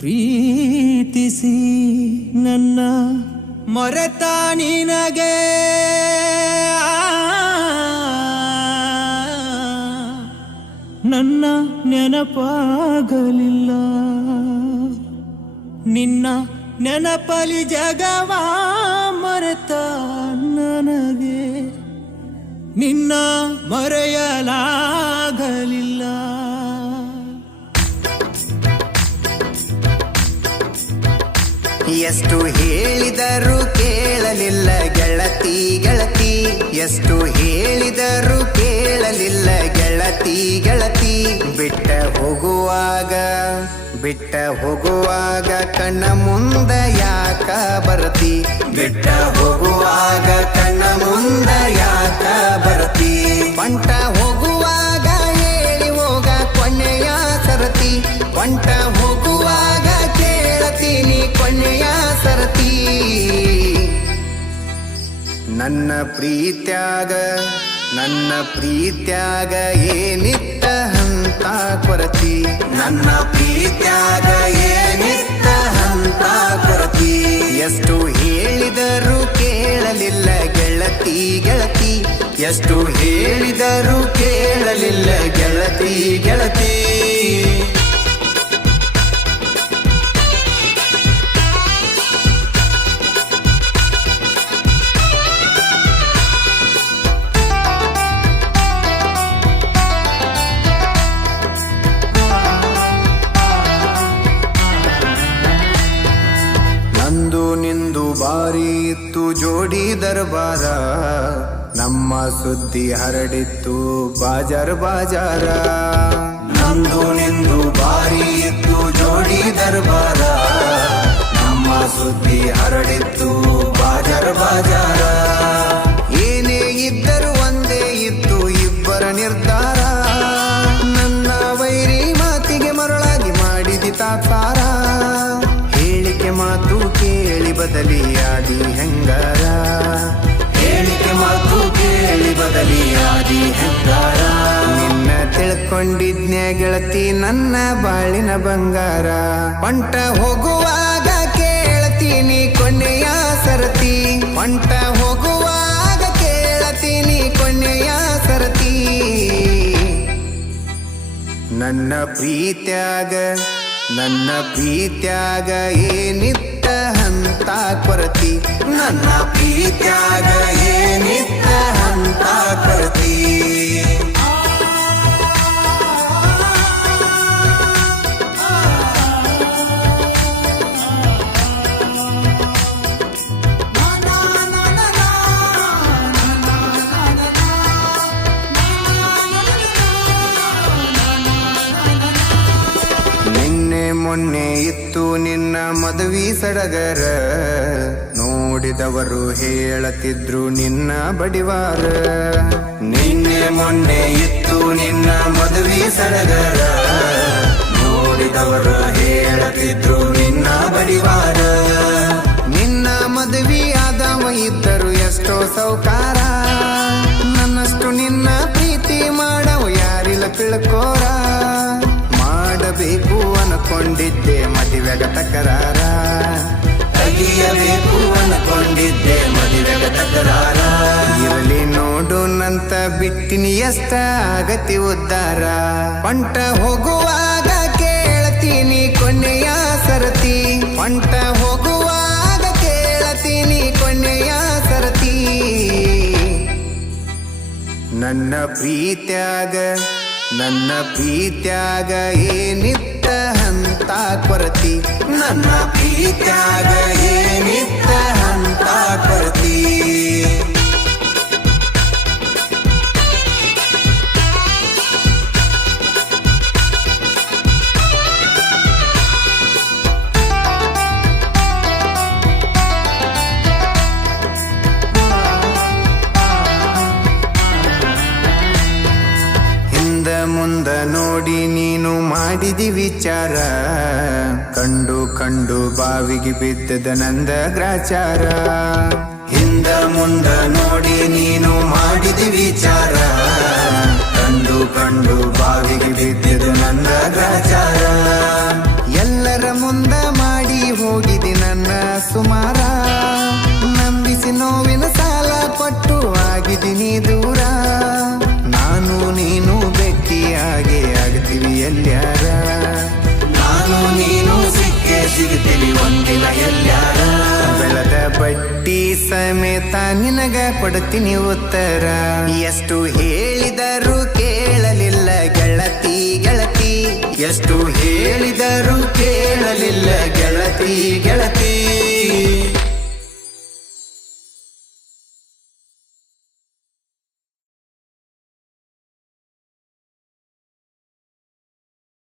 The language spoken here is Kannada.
ಪ್ರೀತಿಸಿ ನನ್ನ ಮರೆತ ನಿನಗೆ ನನ್ನ ನೆನಪಾಗಲಿಲ್ಲ. ನಿನ್ನ ನೆನಪಲಿ ಜಗವ ಮರೆತ ನನಗೆ ನಿನ್ನ ಮರೆಯಲಾಗಲಿಲ್ಲ. ಎಷ್ಟು ಹೇಳಿದರೂ ಕೇಳಲಿಲ್ಲ ಗೆಳತಿ ಗೆಳತಿ, ಎಷ್ಟು ಹೇಳಿದರೂ ಕೇಳಲಿಲ್ಲ ಗೆಳತಿ ಗೆಳತಿ. ಬಿಟ್ಟ ಹೋಗುವಾಗ ಕಣ್ಣ ಮುಂದ ಯಾಕ ಬರತಿ, ಬಿಟ್ಟ ಹೋಗುವಾಗ ಕಣ್ಣ ಮುಂದ ಯಾಕ ಬರತಿ. ಪಂಟ ಹೋಗುವಾಗ ಹೇಳಿ ಹೋಗ ಕೊನೆಯ ಸರತಿ, ಪಂಟ ಹೋಗುವಾಗ ಕೇಳತೀನಿ ಕೊನೆಯ ಸರತಿ. ನನ್ನ ಪ್ರೀತ್ಯಾಗ ಏನಿತ್ತ ಹಂತ ಕೊರತಿ, ನನ್ನ ಪ್ರೀತ್ಯಾಗ ಏನಿತ್ತ ಹಂತ ಕೊರತಿ. ಎಷ್ಟು ಹೇಳಿದರೂ ಕೇಳಲಿಲ್ಲ ಗೆಳತಿ ಗೆಳತಿ, ಎಷ್ಟು ಹೇಳಿದರೂ ಕೇಳಲಿಲ್ಲ ಗೆಳತಿ ಗೆಳತಿ. ನಂದು ನಿಂದು ಬಾರಿ ಇತ್ತು ಜೋಡಿ ದರ್ಬಾರ, ನಮ್ಮ ಸುದ್ದಿ ಹರಡಿತ್ತು ಬಾಜಾರ ಬಾಜಾರ. ನಂದು ನಿಂದು ಬಾರಿ ಇತ್ತು ಜೋಡಿ ದರ್ಬಾರ, ನಮ್ಮ ಸುದ್ದಿ ಹರಡಿತ್ತು ಬಾಜಾರ ಬಾಜಾರ. ಏನೇ ಇದ್ದರೂ ಒಂದೇ ಇತ್ತು ಇಬ್ಬರ ನಿರ್ಧಾರ, ನನ್ನ ವೈರಿ ಮಾತಿಗೆ ಮರಳಾಗಿ ಮಾಡಿದಿ ತಾತ್ಸಾರ. ಹೇಳಿಕೆ ಮಾತು ಕೇಳಿ ಬದಲಿಯಾದಿ ಹೆಂಗಾರ, ಹೇಳಿಕೆ ಮಾತು ಕೇಳಿ ಬದಲಿಯಾದಿ ಹೆಂಗಾರ. ನಿನ್ನ ತಿಳ್ಕೊಂಡಿದ್ನ್ಯ ಗೆಳತಿ ನನ್ನ ಬಾಳಿನ ಬಂಗಾರ, ಪಂಟ ಹೋಗುವಾಗ ಕೇಳ್ತೀನಿ ಕೊನೆಯ ಸರತಿ, ಪಂಟ ಹೋಗುವಾಗ ಕೇಳ್ತೀನಿ ಕೊನೆಯ ಸರತಿ. ನನ್ನ ಪ್ರೀತ್ಯಾಗ ಏನಿತ್ತ ಹಂತ ಕೊರತಿ, ನನ್ನ ಪ್ರೀತ್ಯಾಗ ಏನಿತ್ತ ಹಂತ ಕೊರತಿ. ಮೊನ್ನೆ ಇತ್ತು ನಿನ್ನ ಮದುವೆ ಸಡಗರ, ನೋಡಿದವರು ಹೇಳತಿದ್ರು ನಿನ್ನ ಬಡಿವಾರ. ನಿನ್ನೆ ಮೊನ್ನೆ ಇತ್ತು ನಿನ್ನ ಮದುವೆ ಸಡಗರ, ನೋಡಿದವರು ಹೇಳತಿದ್ರು ನಿನ್ನ ಬಡಿವಾರ. ನಿನ್ನ ಮದುವೆ ಆದವ ಇದ್ದರು ಎಷ್ಟೋ ಸೌಕಾರ, ನನ್ನಷ್ಟು ನಿನ್ನ ಪ್ರೀತಿ ಮಾಡವ ಯಾರಿಲ್ಲ ತಿಳ್ಕೋರ. ಮಾಡಬೇಕು ಅನ್ಕೊಂಡಿದ್ದೆ ಮದುವೆಗ ತಕರಾರ, ತೆಗಿಯಬೇಕು ಅನ್ಕೊಂಡಿದ್ದೆ ಮದುವೆಗ ತಕರಾರ. ಇರಲಿ ನೋಡು ನಂತ ಬಿಟ್ಟಿನಿ ಎಷ್ಟ ಆಗತಿ ಉದ್ದಾರ, ಪಂಟ ಹೋಗುವಾಗ ಕೇಳ್ತೀನಿ ಕೊನೆಯ ಸರತಿ, ಪಂಟ ಹೋಗುವಾಗ ಕೇಳ್ತೀನಿ ಕೊನೆಯ ಸರತಿ. ನನ್ನ ಪ್ರೀತ್ಯಾಗ ಏನಿತ್ತ ಹಂತ ಕೊರತಿ, ನನ್ನ ಪ್ರೀತ್ಯಾಗ ಏನಿತ್ತ ಹಂತ ಕೊರತಿ. ಮುಂದ ನೋಡಿ ನೀನು ಮಾಡಿದಿ ವಿಚಾರ, ಕಂಡು ಬಾವಿಗೆ ಬಿದ್ದದ ನಂದ ಗ್ರಾಚಾರ. ಹಿಂದ ಮುಂದ ನೋಡಿ ನೀನು ಮಾಡಿದಿ ವಿಚಾರ, ಕಂಡು ಬಾವಿಗೆ ಬಿದ್ದದ ನಂದ ಗ್ರಾಚಾರ. ಎಲ್ಲರ ಮುಂದ ಹೋಗಿದ್ದೀನಿ ದೂರ ನಾನು ನೀನು ಭೇಟಿಯಾಗೆ ಆಗ್ತೀವಿ ಎಲ್ಲ್ಯಾರ ನಾನು ನೀನು ಸಿಗ್ತೀವಿ ಒಂದಿನ ಎಲ್ಲ್ಯಾರ ಬೆಳದ ಬಡ್ಡಿ ಸಮೇತ ನಿನಗ ಕೊಡ್ತೀನಿ ಉತ್ತರ ಎಷ್ಟು ಹೇಳಿದರೂ ಕೇಳಲಿಲ್ಲ ಗೆಳತಿ ಗೆಳತಿ ಎಷ್ಟು ಹೇಳಿದರೂ ಕೇಳಲಿಲ್ಲ ಗೆಳತಿ ಗೆಳತಿ